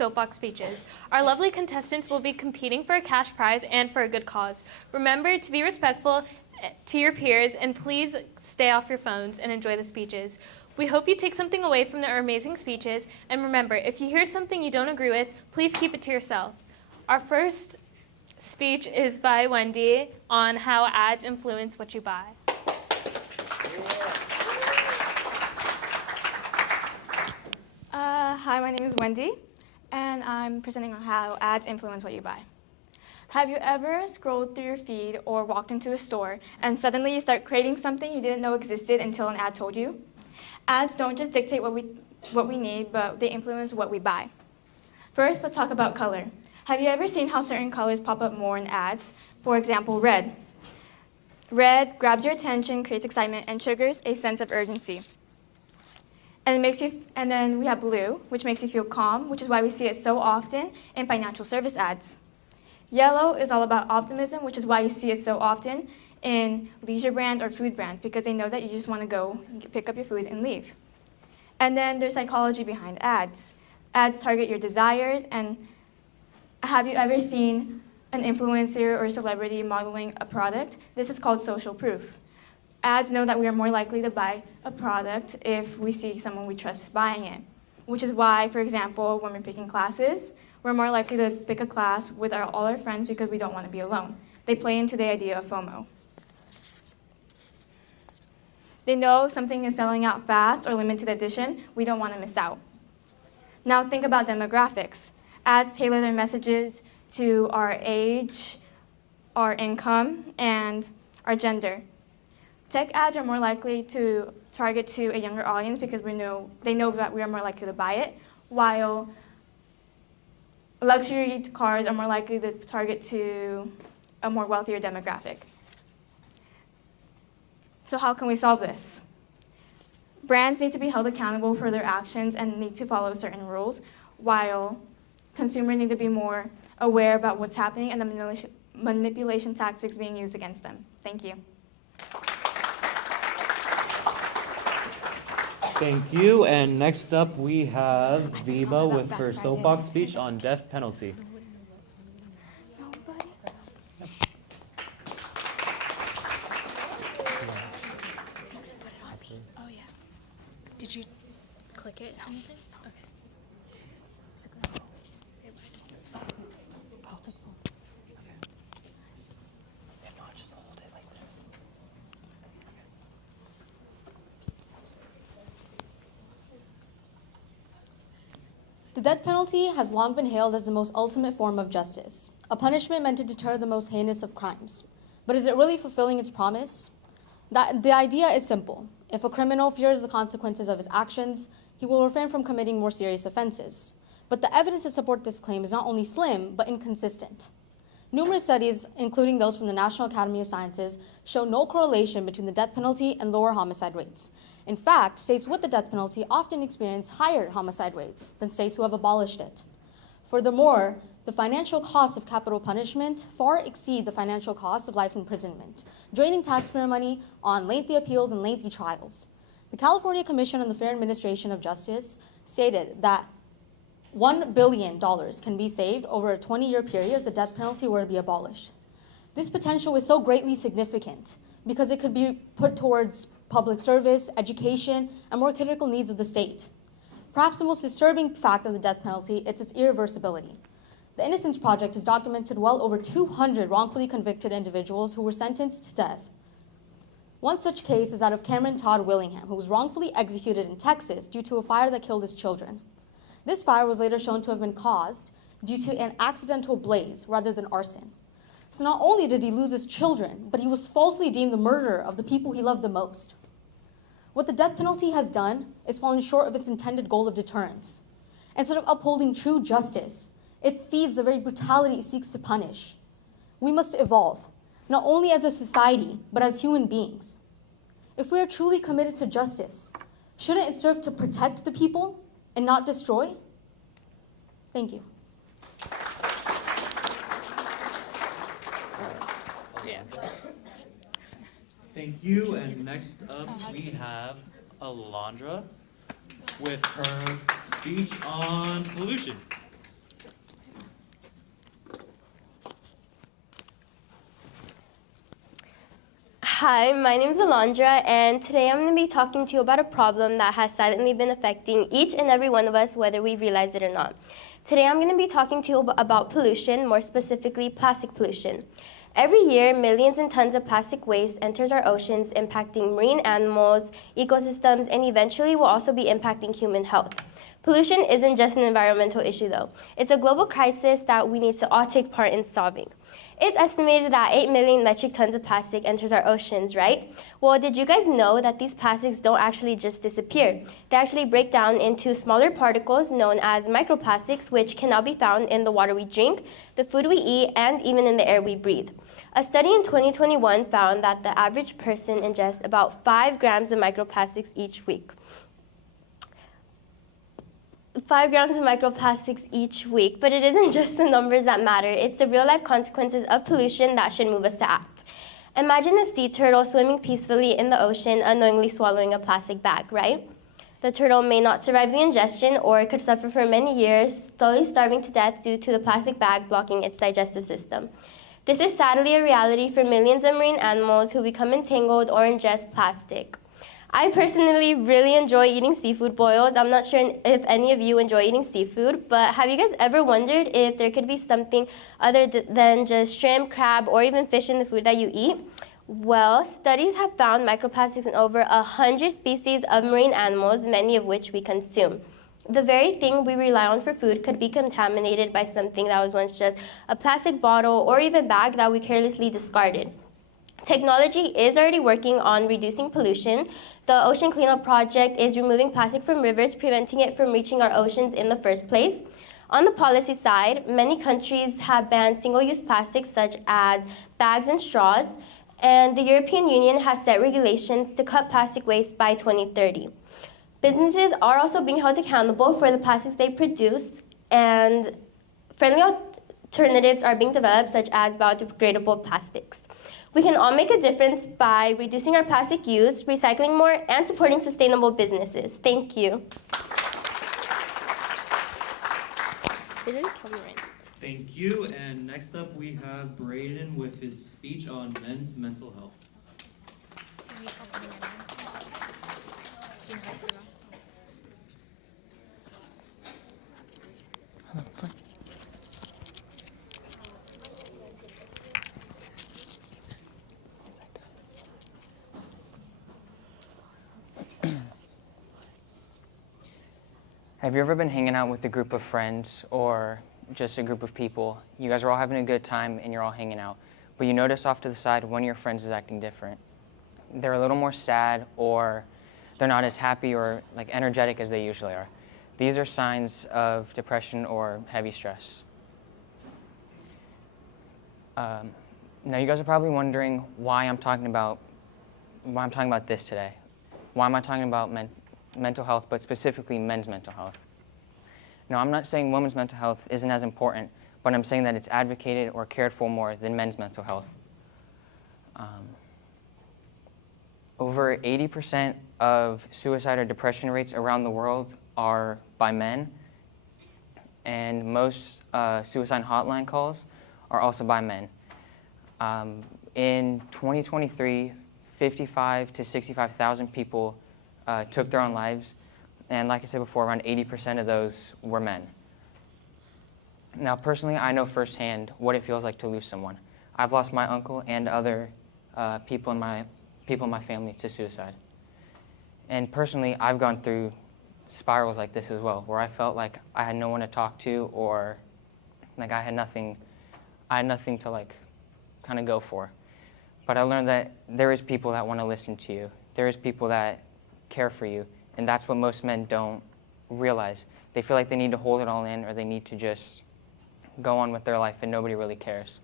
Soapbox Speeches. Our lovely contestants will be competing for a cash prize and for a good cause. Remember to be respectful to your peers and please stay off your phones and enjoy the speeches. We hope you take something away from our amazing speeches, and remember, if you hear something you don't agree with, please keep it to yourself. Our first speech is by Wendy on how ads influence what you buy. Hi, my name is Wendy, and I'm presenting on how ads influence what you buy. Have you ever scrolled through your feed or walked into a store and suddenly you start craving something you didn't know existed until an ad told you? Ads don't just dictate what we need, but they influence what we buy. First, let's talk about color. Have you ever seen how certain colors pop up more in ads? For example, red. Red grabs your attention, creates excitement, and triggers a sense of urgency. And then we have blue, which makes you feel calm, which is why we see it so often in financial service ads. Yellow is all about optimism, which is why you see it so often in leisure brands or food brands, because they know that you just want to go pick up your food and leave. And then there's psychology behind ads. Ads target your desires, and have you ever seen an influencer or celebrity modeling a product? This is called social proof. Ads know that we are more likely to buy a product if we see someone we trust buying it, which is why, for example, when we're picking classes, we're more likely to pick a class with all our friends because we don't want to be alone. They play into the idea of FOMO. They know something is selling out fast or limited edition, we don't want to miss out. Now think about demographics. Ads tailor their messages to our age, our income, and our gender. Tech ads are more likely to target to a younger audience because they know that we are more likely to buy it, while luxury cars are more likely to target to a more wealthier demographic. So how can we solve this? Brands need to be held accountable for their actions and need to follow certain rules, while consumers need to be more aware about what's happening and the manipulation tactics being used against them. Thank you. Thank you. And next up, we have Viva with her soapbox speech on death penalty. Oh yeah. Did you click it? Anything? Okay. I'll take phone. If not, just hold it like this. The death penalty has long been hailed as the most ultimate form of justice, a punishment meant to deter the most heinous of crimes. But is it really fulfilling its promise? The idea is simple. If a criminal fears the consequences of his actions, he will refrain from committing more serious offenses. But the evidence to support this claim is not only slim, but inconsistent. Numerous studies, including those from the National Academy of Sciences, show no correlation between the death penalty and lower homicide rates. In fact, states with the death penalty often experience higher homicide rates than states who have abolished it. Furthermore, the financial costs of capital punishment far exceed the financial costs of life imprisonment, draining taxpayer money on lengthy appeals and lengthy trials. The California Commission on the Fair Administration of Justice stated that $1 billion can be saved over a 20-year period if the death penalty were to be abolished. This potential is so greatly significant because it could be put towards public service, education, and more critical needs of the state. Perhaps the most disturbing fact of the death penalty is its irreversibility. The Innocence Project has documented well over 200 wrongfully convicted individuals who were sentenced to death. One such case is that of Cameron Todd Willingham, who was wrongfully executed in Texas due to a fire that killed his children. This fire was later shown to have been caused due to an accidental blaze rather than arson. So not only did he lose his children, but he was falsely deemed the murderer of the people he loved the most. What the death penalty has done is fallen short of its intended goal of deterrence. Instead of upholding true justice, it feeds the very brutality it seeks to punish. We must evolve, not only as a society, but as human beings. If we are truly committed to justice, shouldn't it serve to protect the people and not destroy? Thank you. Thank you. And next up, we have Alondra with her speech on pollution. Hi, my name is Alondra, and today I'm going to be talking to you about a problem that has silently been affecting each and every one of us, whether we realize it or not. Today I'm going to be talking to you about pollution, more specifically plastic pollution. Every year, millions and tons of plastic waste enters our oceans, impacting marine animals, ecosystems, and eventually will also be impacting human health. Pollution isn't just an environmental issue, though. It's a global crisis that we need to all take part in solving. It's estimated that 8 million metric tons of plastic enters our oceans, right? Well, did you guys know that these plastics don't actually just disappear? They actually break down into smaller particles known as microplastics, which can now be found in the water we drink, the food we eat, and even in the air we breathe. A study in 2021 found that the average person ingests about 5 grams of microplastics each week. 5 grams of microplastics each week, but it isn't just the numbers that matter. It's the real-life consequences of pollution that should move us to act. Imagine a sea turtle swimming peacefully in the ocean, unknowingly swallowing a plastic bag, right? The turtle may not survive the ingestion or could suffer for many years, slowly starving to death due to the plastic bag blocking its digestive system. This is sadly a reality for millions of marine animals who become entangled or ingest plastic. I personally really enjoy eating seafood boils. I'm not sure if any of you enjoy eating seafood, but have you guys ever wondered if there could be something other than just shrimp, crab, or even fish in the food that you eat? Well, studies have found microplastics in over 100 species of marine animals, many of which we consume. The very thing we rely on for food could be contaminated by something that was once just a plastic bottle or even bag that we carelessly discarded. Technology is already working on reducing pollution. The Ocean Cleanup Project is removing plastic from rivers, preventing it from reaching our oceans in the first place. On the policy side, many countries have banned single-use plastics such as bags and straws, and the European Union has set regulations to cut plastic waste by 2030. Businesses are also being held accountable for the plastics they produce, and friendly alternatives are being developed such as biodegradable plastics. We can all make a difference by reducing our plastic use, recycling more, and supporting sustainable businesses. Thank you. Thank you. And next up, we have Braden with his speech on men's mental health. Have you ever been hanging out with a group of friends or just a group of people? You guys are all having a good time and you're all hanging out, but you notice off to the side one of your friends is acting different. They're a little more sad, or they're not as happy or like energetic as they usually are. These are signs of depression or heavy stress. Now you guys are probably wondering why I'm talking about this today. Why am I talking about mental health, but specifically men's mental health? Now, I'm not saying women's mental health isn't as important, but I'm saying that it's advocated or cared for more than men's mental health. Over 80% of suicide or depression rates around the world are by men, and most suicide hotline calls are also by men. In 2023, 55 to 65,000 people took their own lives, and like I said before, around 80% of those were men. Now, personally, I know firsthand what it feels like to lose someone. I've lost my uncle and other people in my family to suicide. And personally, I've gone through spirals like this as well, where I felt like I had no one to talk to, or like I had nothing to like kind of go for. But I learned that there is people that want to listen to you. There is people that care for you, and that's what most men don't realize. They feel like they need to hold it all in, or they need to just go on with their life and nobody really cares.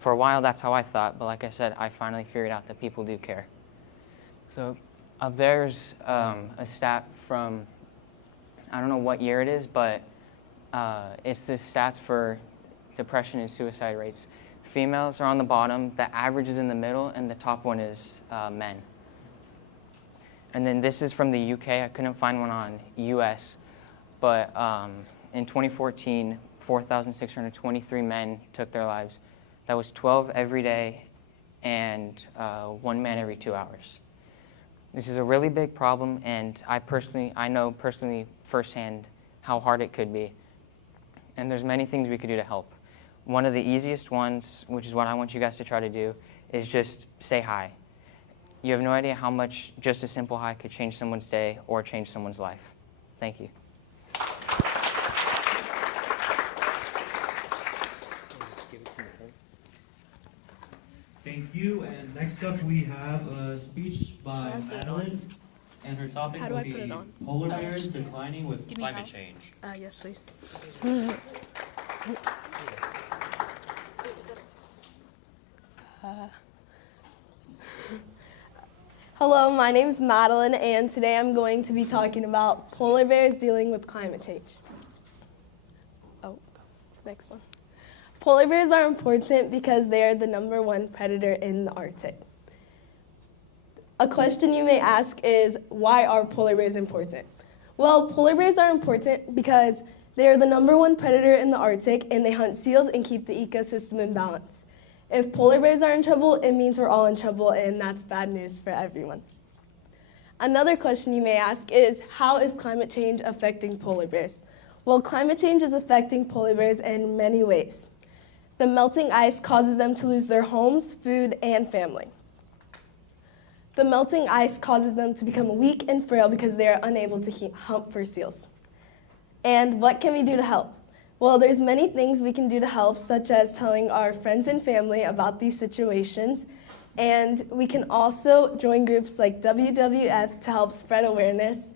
For a while, that's how I thought, but like I said, I finally figured out that people do care. So there's a stat from, I don't know what year it is, but it's the stats for depression and suicide rates. Females are on the bottom, the average is in the middle, and the top one is men. And then this is from the UK. I couldn't find one on US, but in 2014, 4,623 men took their lives. That was 12 every day and 1 man every 2 hours. This is a really big problem, and I know personally firsthand how hard it could be. And there's many things we could do to help. One of the easiest ones, which is what I want you guys to try to do, is just say hi. You have no idea how much just a simple hi could change someone's day or change someone's life. Thank you. Thank you, and next up we have a speech by Madeline, and her topic will be polar bears declining with climate change. Yes, please. Hello, my name is Madeline, and today I'm going to be talking about polar bears dealing with climate change. Oh, next one. Polar bears are important because they are the #1 predator in the Arctic. A question you may ask is, why are polar bears important? Well, polar bears are important because they are the #1 predator in the Arctic, and they hunt seals and keep the ecosystem in balance. If polar bears are in trouble, it means we're all in trouble, and that's bad news for everyone. Another question you may ask is, how is climate change affecting polar bears? Well, climate change is affecting polar bears in many ways. The melting ice causes them to lose their homes, food, and family. The melting ice causes them to become weak and frail because they are unable to hunt for seals. And what can we do to help? Well, there's many things we can do to help, such as telling our friends and family about these situations. And we can also join groups like WWF to help spread awareness.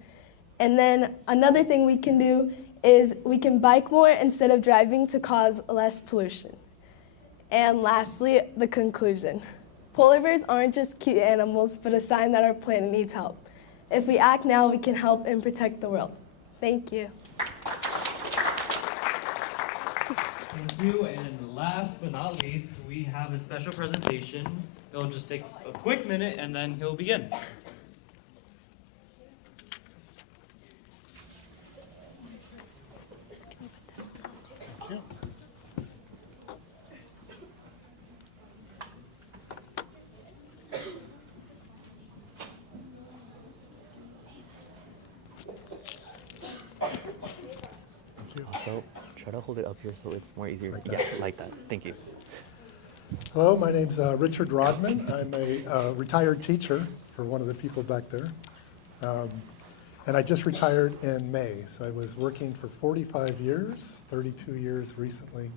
And then another thing we can do is we can bike more instead of driving to cause less pollution. And lastly, the conclusion. Polar bears aren't just cute animals, but a sign that our planet needs help. If we act now, we can help and protect the world. Thank you. Thank you, and last but not least, we have a special presentation. It'll just take a quick minute, and then he'll begin. So try to hold it up here so it's more easier. Like yeah, like that. Thank you. Hello, my name's Richard Rodman. I'm a retired teacher for one of the people back there. And I just retired in May. So I was working for 45 years, 32 years recently,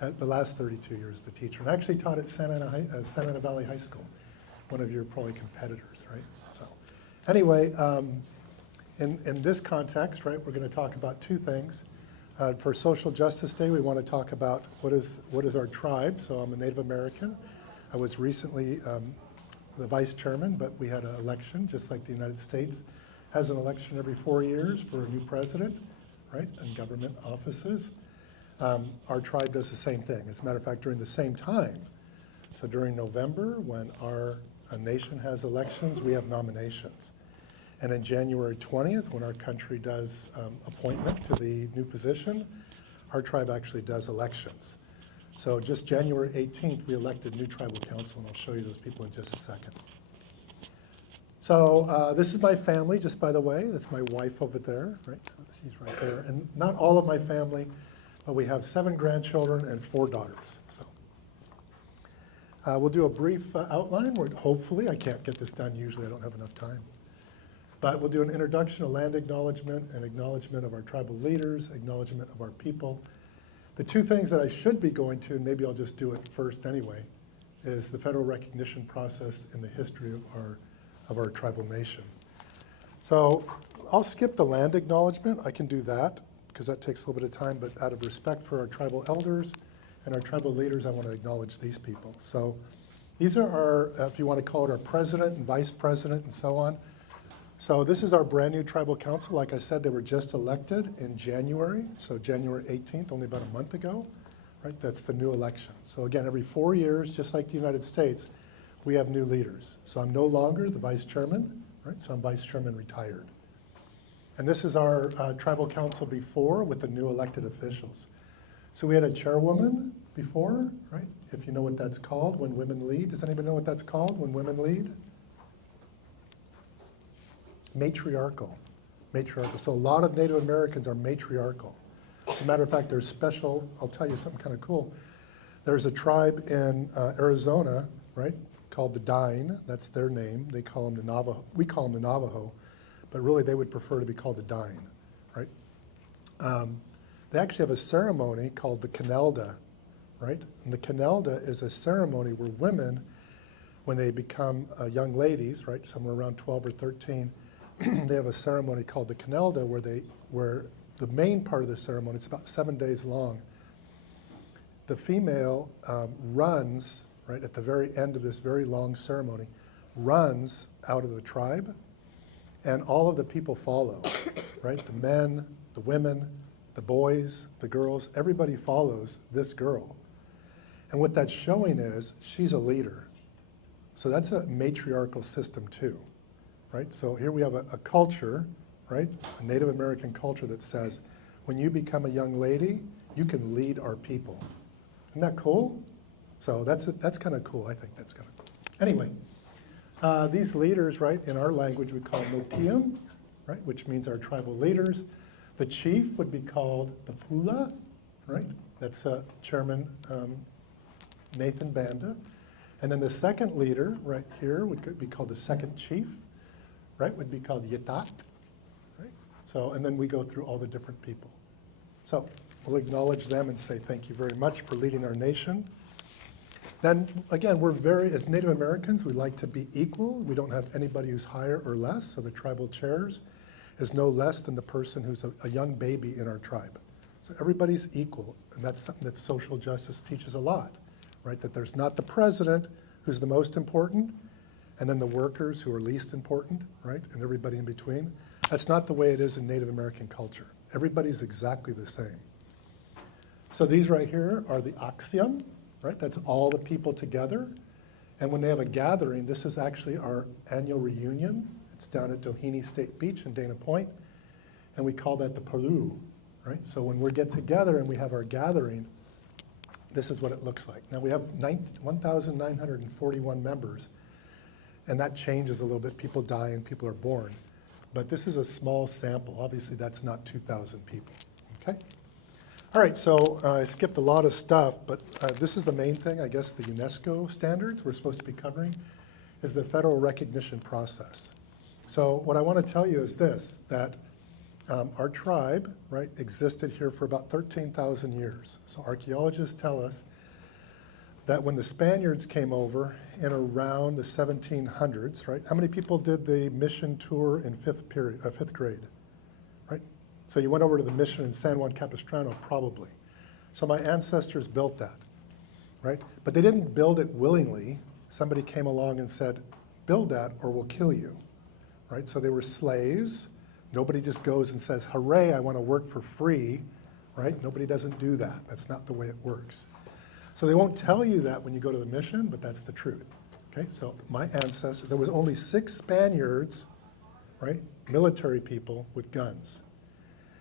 the last 32 years as a teacher. And I actually taught at Santa Ana Valley High School, one of your probably competitors, right? So anyway, in this context, right, we're going to talk about two things. For Social Justice Day, we want to talk about what is our tribe. So I'm a Native American. I was recently the vice chairman, but we had an election, just like the United States has an election every 4 years for a new president, right, and government offices. Our tribe does the same thing. As a matter of fact, during the same time, so during November, when our nation has elections, we have nominations. And in January 20th, when our country does appointment to the new position, our tribe actually does elections. So just January 18th, we elected new tribal council, and I'll show you those people in just a second. So this is my family, just by the way. That's my wife over there, right? So she's right there. And not all of my family, but we have 7 grandchildren and 4 daughters. So we'll do a brief outline. Hopefully, I can't get this done usually. I don't have enough time. But we'll do an introduction, a land acknowledgement, an acknowledgement of our tribal leaders, acknowledgement of our people. The two things that I should be going to, and maybe I'll just do it first anyway, is the federal recognition process in the history of our tribal nation. So I'll skip the land acknowledgement. I can do that because that takes a little bit of time, but out of respect for our tribal elders and our tribal leaders, I want to acknowledge these people. So these are our, if you want to call it, our president and vice president and so on. So this is our brand new tribal council. Like I said, they were just elected in January, so January 18th, only about a month ago, right? That's the new election. So again, every 4 years, just like the United States, we have new leaders. So I'm no longer the vice chairman, right? So I'm vice chairman retired. And this is our tribal council before with the new elected officials. So we had a chairwoman before, right? If you know what that's called, when women lead. Does anybody know what that's called, when women lead? Matriarchal. Matriarchal. So a lot of Native Americans are matriarchal. As a matter of fact, there's special, I'll tell you something kind of cool. There's a tribe in Arizona, right, called the Dine. That's their name. They call them the Navajo. We call them the Navajo, but really they would prefer to be called the Dine, right? They actually have a ceremony called the Canelda, right? And the Canelda is a ceremony where women, when they become young ladies, right, somewhere around 12 or 13, they have a ceremony called the Canelda where the main part of the ceremony, it's about 7 days long. The female runs, right, at the very end of this very long ceremony, runs out of the tribe, and all of the people follow, right? The men, the women, the boys, the girls, everybody follows this girl. And what that's showing is she's a leader. So that's a matriarchal system too, right? So here we have a culture, right? A Native American culture that says, when you become a young lady, you can lead our people. Isn't that cool? So that's kind of cool. I think that's kind of cool. Anyway, these leaders, right, in our language we call Motium, right, which means our tribal leaders. The chief would be called the Pula, right? That's Chairman Nathan Banda. And then the second leader right here would be called the second chief, right, would be called Yatat, right? So, and then we go through all the different people. So we'll acknowledge them and say thank you very much for leading our nation. Then again, as Native Americans, we like to be equal. We don't have anybody who's higher or less, so the tribal chairs is no less than the person who's a young baby in our tribe. So everybody's equal, and that's something that social justice teaches a lot, right? That there's not the president who's the most important, and then the workers who are least important, right? And everybody in between. That's not the way it is in Native American culture. Everybody's exactly the same. So these right here are the Axiom, right? That's all the people together. And when they have a gathering, this is actually our annual reunion. It's down at Doheny State Beach in Dana Point, and we call that the Palu, right? So when we get together and we have our gathering, this is what it looks like. Now we have 1,941 members, and that changes a little bit. People die and people are born. But this is a small sample. Obviously, that's not 2,000 people, okay? All right, so I skipped a lot of stuff, but this is the main thing, I guess, the UNESCO standards we're supposed to be covering is the federal recognition process. So what I want to tell you is this, that our tribe, right, existed here for about 13,000 years. So archaeologists tell us that when the Spaniards came over in around the 1700s, right, how many people did the mission tour in fifth grade, right? So you went over to the mission in San Juan Capistrano, probably. So my ancestors built that, right? But they didn't build it willingly. Somebody came along and said, build that or we'll kill you, right? So they were slaves. Nobody just goes and says, hooray, I want to work for free, right? Nobody doesn't do that. That's not the way it works. So they won't tell you that when you go to the mission, but that's the truth, okay? So my ancestors, there was only 6 Spaniards, right? Military people with guns.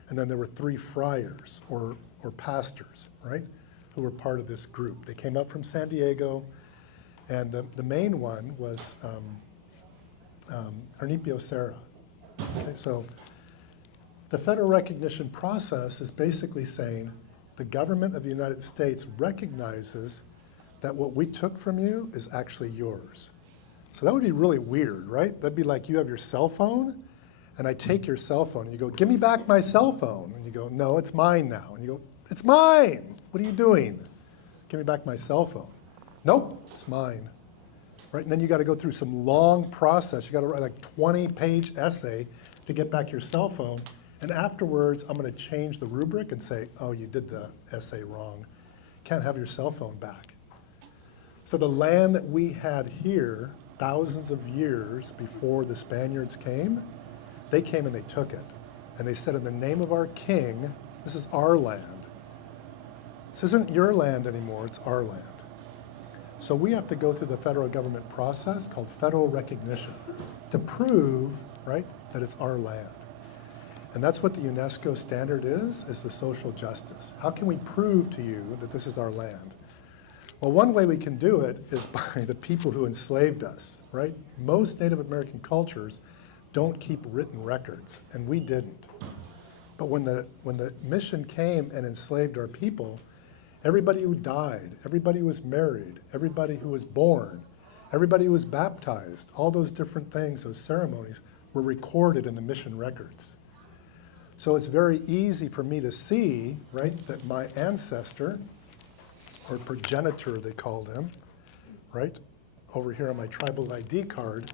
And then there were 3 friars or pastors, right? Who were part of this group. They came up from San Diego, and the main one was Hernipio Serra. Okay, so the federal recognition process is basically saying the government of the United States recognizes that what we took from you is actually yours. So that would be really weird, right? That'd be like you have your cell phone, and I take your cell phone, and you go, give me back my cell phone. And you go, no, it's mine now. And you go, it's mine. What are you doing? Give me back my cell phone. Nope, it's mine. Right? And then you got to go through some long process. You got to write like 20-page essay to get back your cell phone. And afterwards, I'm going to change the rubric and say, oh, you did the essay wrong. Can't have your cell phone back. So the land that we had here, thousands of years before the Spaniards came, they came and they took it. And they said, in the name of our king, this is our land. This isn't your land anymore, it's our land. So we have to go through the federal government process called federal recognition to prove, right, that it's our land. And that's what the UNESCO standard is the social justice. How can we prove to you that this is our land? Well, one way we can do it is by the people who enslaved us, right? Most Native American cultures don't keep written records, and we didn't. But when the mission came and enslaved our people, everybody who died, everybody who was married, everybody who was born, everybody who was baptized, all those different things, those ceremonies, were recorded in the mission records. So it's very easy for me to see, right, that my ancestor, or progenitor they call them, right, over here on my tribal ID card,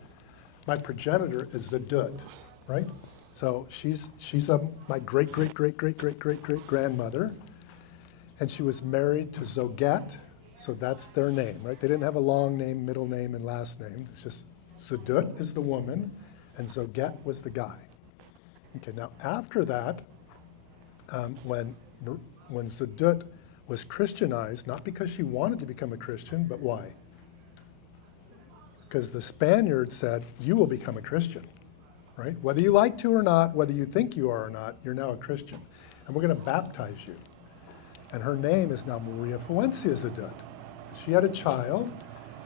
my progenitor is Zadut, right? So she's my great-great-great-great-great-great-great-grandmother, and she was married to Zoget, so that's their name, right? They didn't have a long name, middle name, and last name. It's just Zadut is the woman, and Zoget was the guy. Okay, now after that, when Zadut was Christianized, not because she wanted to become a Christian, but why? Because the Spaniards said, you will become a Christian, right? Whether you like to or not, whether you think you are or not, you're now a Christian. And we're going to baptize you. And her name is now Maria Fuencia Zadut. She had a child,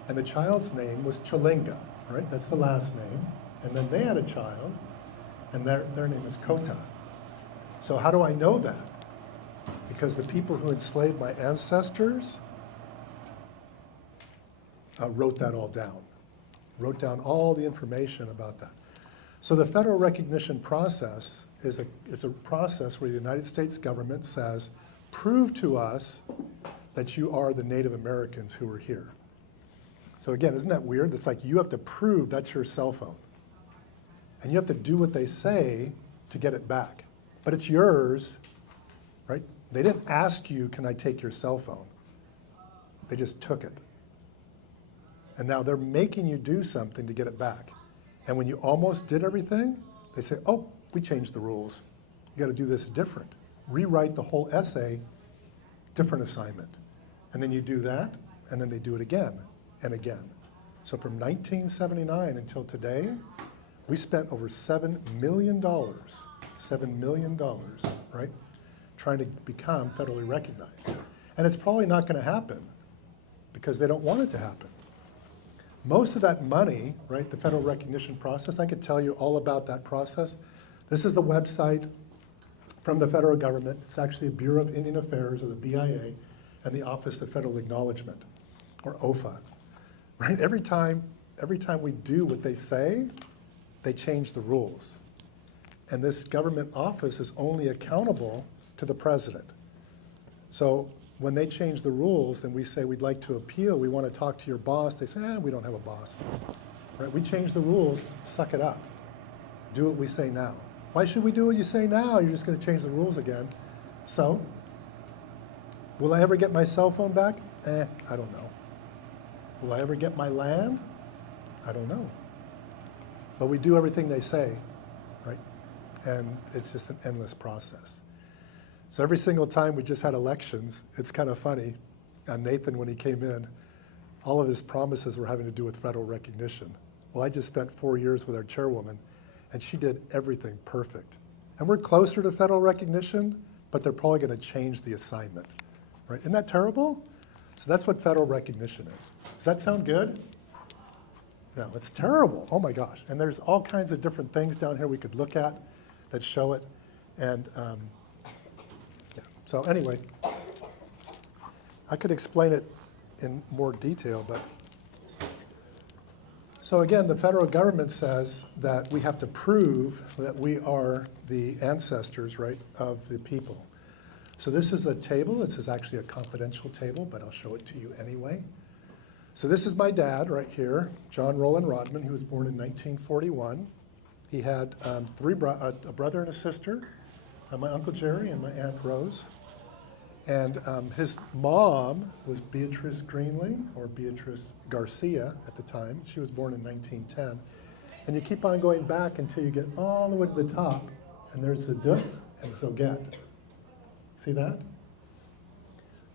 and the child's name was Chalinga, right? That's the last name. And then they had a child, and their name is Kota. So how do I know that? Because the people who enslaved my ancestors wrote that all down, wrote down all the information about that. So the federal recognition process is a process where the United States government says, prove to us that you are the Native Americans who are here. So again, isn't that weird? It's like you have to prove that's your cell phone. And you have to do what they say to get it back. But it's yours, right? They didn't ask you, can I take your cell phone? They just took it. And now they're making you do something to get it back. And when you almost did everything, they say, oh, we changed the rules. You got to do this different. Rewrite the whole essay, different assignment. And then you do that, and then they do it again and again. So from 1979 until today, we spent over $7 million, $7 million, right, trying to become federally recognized. And it's probably not going to happen because they don't want it to happen. Most of that money, right, the federal recognition process, I could tell you all about that process. This is the website from the federal government. It's actually the Bureau of Indian Affairs, or the BIA, and the Office of Federal Acknowledgement, or OFA. Right? Every time we do what they say, they change the rules. And this government office is only accountable to the president. So when they change the rules and we say we'd like to appeal, we want to talk to your boss, they say, we don't have a boss. Right? We change the rules, suck it up. Do what we say now. Why should we do what you say now? You're just going to change the rules again. So, will I ever get my cell phone back? I don't know. Will I ever get my land? I don't know. But we do everything they say, right? And it's just an endless process. So every single time we just had elections, it's kind of funny. Nathan, when he came in, all of his promises were having to do with federal recognition. Well, I just spent 4 years with our chairwoman, and she did everything perfect. And we're closer to federal recognition, but they're probably going to change the assignment, right? Isn't that terrible? So that's what federal recognition is. Does that sound good? No, it's terrible. Oh my gosh. And there's all kinds of different things down here we could look at that show it. And yeah. So anyway, I could explain it in more detail, but so again, the federal government says that we have to prove that we are the ancestors, right, of the people. So this is a table. This is actually a confidential table, but I'll show it to you anyway. So this is my dad right here, John Roland Rodman. He was born in 1941. He had a brother and a sister, my Uncle Jerry and my Aunt Rose. And his mom was Beatrice Greenlee, or Beatrice Garcia at the time. She was born in 1910. And you keep on going back until you get all the way to the top, and there's Zadut and Zoget. See that?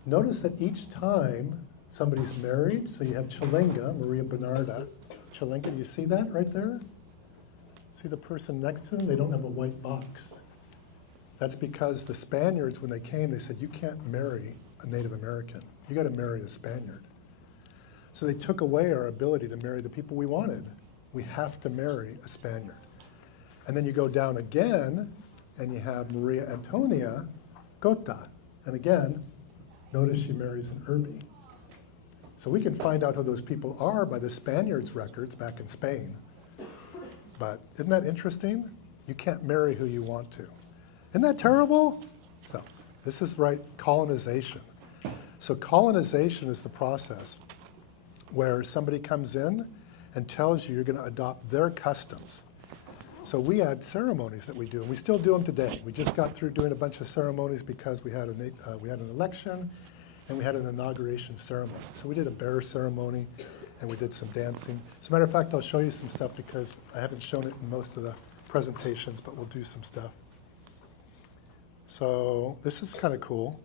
Notice that each time somebody's married, so you have Chalinga, Maria Bernarda. Chalinga, do you see that right there? See the person next to them? They don't have a white box. That's because the Spaniards, when they came, they said, you can't marry a Native American. You got to marry a Spaniard. So they took away our ability to marry the people we wanted. We have to marry a Spaniard. And then you go down again, and you have Maria Antonia Gota. And again, notice she marries an Irby. So we can find out who those people are by the Spaniards' records back in Spain. But isn't that interesting? You can't marry who you want to. Isn't that terrible? So this is right, colonization. So colonization is the process where somebody comes in and tells you you're going to adopt their customs. So we had ceremonies that we do, and we still do them today. We just got through doing a bunch of ceremonies because we had an election and we had an inauguration ceremony. So we did a bear ceremony and we did some dancing. As a matter of fact, I'll show you some stuff because I haven't shown it in most of the presentations, but we'll do some stuff. So this is kind of cool.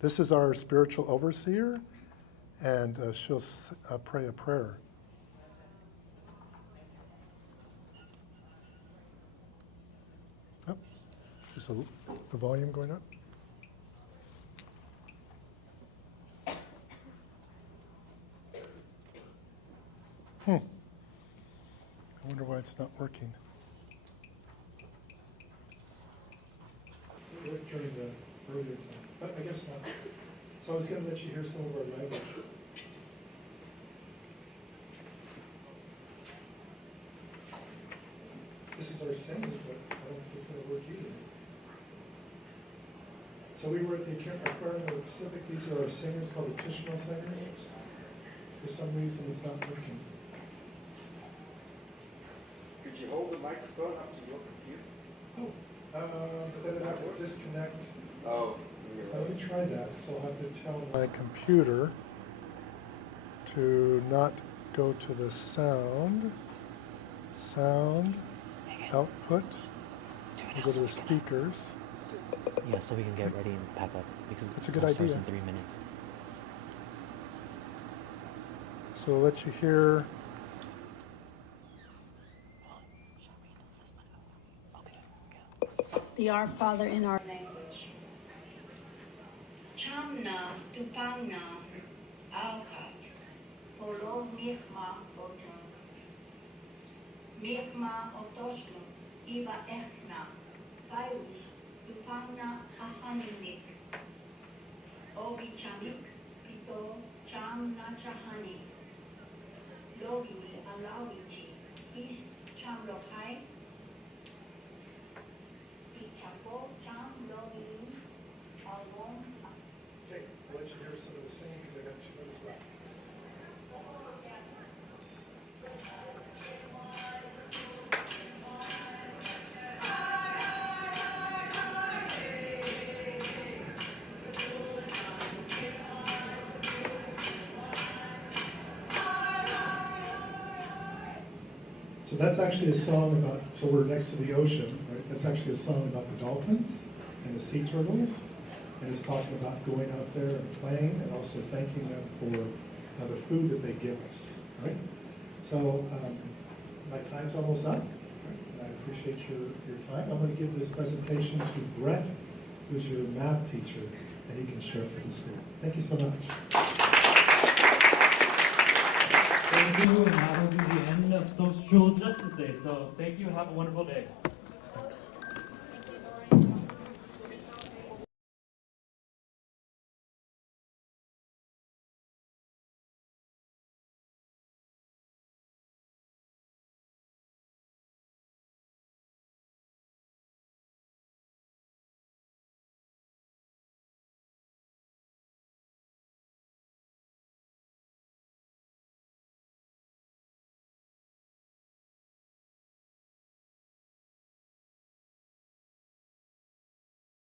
This is our spiritual overseer, and she'll pray a prayer. Oh, is the volume going up? I wonder why it's not working. During the earlier time, but I guess not. So I was going to let you hear some of our language. This is our singing, but I don't think it's going to work either. So we were at the Aquarium of the Pacific. These are our singers called the Tishma singers. For some reason, it's not working. Could you hold the microphone up to your computer? Oh, but then I'd have to disconnect. Oh. Let me try that. So I'll have to tell my computer to not go to the sound output. We'll go to the speakers. Yeah, so we can get ready and pack up because That's a good class starts idea. in 3 minutes. So I'll let you hear. The Our Father in our language. Chamna tupangna alkat polo mirma oton mirma otosno iva echna virus tupangna ahaninik obi chamik pito chamna chahani logini alawichi is chamlokai Okay, I'll let you hear some of the singing because I got 2 minutes left. So that's actually a song about, so we're next to the ocean, right? That's actually a song about the dolphins and the sea turtles. And it's talking about going out there and playing and also thanking them for the food that they give us, right? So my time's almost up, right? And I appreciate your time. I'm going to give this presentation to Brett, who's your math teacher, and he can share it for the school. Thank you so much. Thank you, and that will be the end of Social Justice Day. So thank you, have a wonderful day. Thanks.